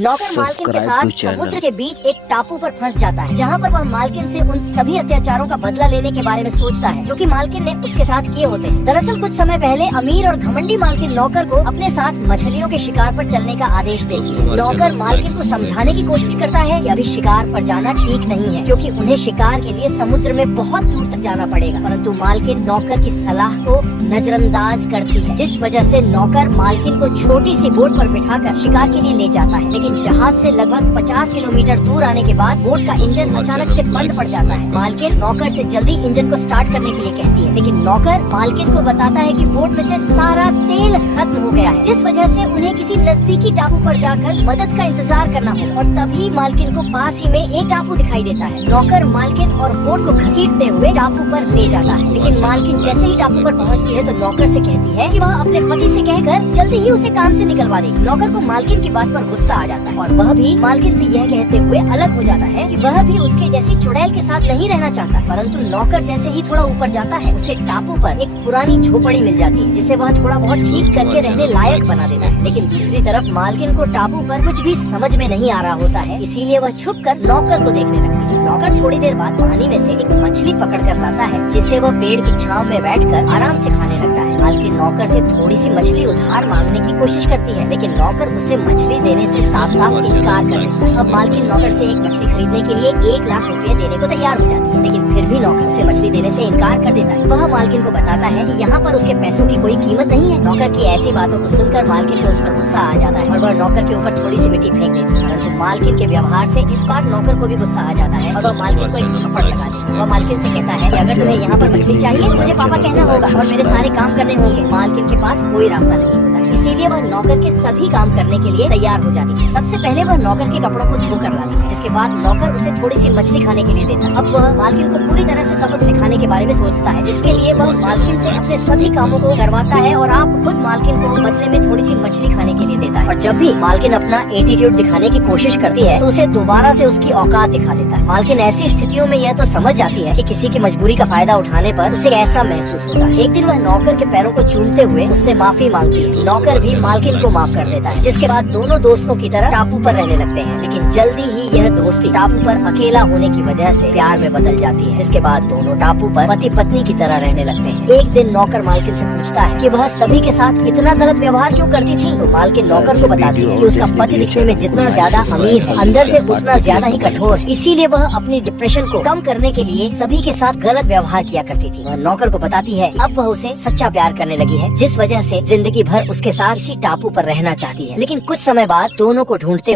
नौकर मालकिन के साथ समुद्र के बीच एक टापू पर फंस जाता है, जहाँ पर वह मालकिन से उन सभी अत्याचारों का बदला लेने के बारे में सोचता है जो कि मालकिन ने उसके साथ किए होते हैं। दरअसल कुछ समय पहले अमीर और घमंडी मालकिन नौकर को अपने साथ मछलियों के शिकार पर चलने का आदेश देती है। नौकर मालकिन को समझाने की कोशिश करता है कि अभी शिकार पर जाना ठीक नहीं है, क्योंकि उन्हें शिकार के लिए समुद्र में बहुत दूर तक जाना पड़ेगा। परंतु मालकिन नौकर की सलाह को नजरअंदाज करती है, जिस वजह से नौकर मालकिन को छोटी सी बोट पर बिठाकर शिकार के लिए ले जाता है। लेकिन जहाज से लगभग 50 किलोमीटर दूर आने के बाद बोट का इंजन अचानक से बंद पड़ जाता है। मालकिन नौकर से जल्दी इंजन को स्टार्ट करने के लिए कहती है, लेकिन नौकर मालकिन को बताता है कि बोट में से सारा तेल खत्म हो गया है, जिस वजह से उन्हें किसी नजदीकी टापू पर जाकर मदद का इंतजार करना होगा। और तभी मालकिन को पास ही में एक टापू दिखाई देता है। नौकर मालकिन और बोट को घसीटते हुए टापू पर ले जाता है, लेकिन मालकिन जैसे ही टापू पर पहुंचती है तो नौकर से कहती है कि वह अपने पति से कहकर जल्दी ही उसे काम से निकलवा देगी। नौकर को मालकिन की बात पर गुस्सा आ जाता है और वह भी मालकिन से यह कहते हुए अलग हो जाता है कि वह भी उसके जैसी चुड़ैल के साथ नहीं रहना चाहता है। परंतु नौकर जैसे ही थोड़ा ऊपर जाता है उसे टापू पर एक पुरानी झोपड़ी मिल जाती है, जिसे वह थोड़ा बहुत ठीक करके रहने लायक बना देता है। लेकिन दूसरी तरफ मालकिन को टापू पर कुछ भी समझ में नहीं आ रहा होता है, इसीलिए वह छुप कर नौकर को देखने लगती है। नौकर थोड़ी देर बाद पानी में से एक मछली पकड़ कर लाता है, जिसे वह पेड़ की छांव में बैठकर आराम से खाने लगता है। मालकिन नौकर से थोड़ी सी मछली उधार मांगने की कोशिश करती है, लेकिन नौकर उसे मछली देने से साफ साफ इनकार कर देता है। अब मालकिन नौकर से एक मछली खरीदने के लिए 1 लाख रुपए देने को तैयार हो जाती है, लेकिन फिर भी नौकर उसे मछली देने से इनकार कर देता है। वह मालकिन को बताता है कि यहाँ पर उसके पैसों की कोई कीमत नहीं है। नौकर की ऐसी बातों को सुनकर मालकिन को उस पर गुस्सा आ जाता है और वह नौकर के ऊपर थोड़ी सी मिट्टी फेंक देती है। परंतु मालकिन के व्यवहार से इस बार नौकर को भी गुस्सा आ जाता है और वह मालकिन को एक थप्पड़ लगा देता है। वह मालकिन से कहता है कि अगर तुम्हें यहाँ पर मछली चाहिए तो मुझे पापा कहना होगा और मेरे सारे काम करने होंगे। मालकिन के पास कोई रास्ता नहीं होता है, इसीलिए वह नौकर के सभी काम करने के लिए तैयार हो जाती है। सबसे पहले वह नौकर के कपड़ों को धो कर लाती है, जिसके बाद नौकर उसे थोड़ी सी मछली खाने के लिए देता है। अब वह मालकिन को पूरी तरह से सबक सिखाने के बारे में सोचता है, जिसके लिए वह मालकिन से अपने सभी कामों को करवाता है और आप खुद मालकिन को बदले में थोड़ी सी मछली खाने के लिए देता है। और जब भी मालकिन अपना एटीट्यूड दिखाने की कोशिश करती है तो उसे दोबारा से उसकी औकात दिखा देता है। मालकिन ऐसी स्थितियों में यह तो समझ जाती है कि किसी की मजबूरी का फायदा उठाने पर उसे ऐसा महसूस होता है। एक दिन वह नौकर के पैरों को चूमते हुए उससे माफी मांगती है। नौकर भी मालकिन को माफ कर देता है, जिसके बाद दोनों दोस्तों की तरह टापू पर रहने लगते हैं। लेकिन जल्दी ही यह दोस्ती टापू पर अकेला होने की वजह से प्यार में बदल जाती है, जिसके बाद दोनों टापू पर पति पत्नी की तरह रहने लगते हैं। एक दिन नौकर मालकिन से पूछता है कि वह सभी के साथ इतना गलत व्यवहार क्यों करती थी, तो मालकिन नौकर को बताती है कि उसका पति दिखने में जितना ज्यादा अमीर है, अंदर से उतना ज्यादा ही कठोर है, इसीलिए वह अपनी डिप्रेशन को कम करने के लिए सभी के साथ गलत व्यवहार किया करती थी। वह नौकर को बताती है अब वह उसे सच्चा प्यार करने लगी है, जिस वजह से जिंदगी भर उसके साथ इसी टापू पर रहना चाहती है। लेकिन कुछ समय बाद दोनों को ढूंढते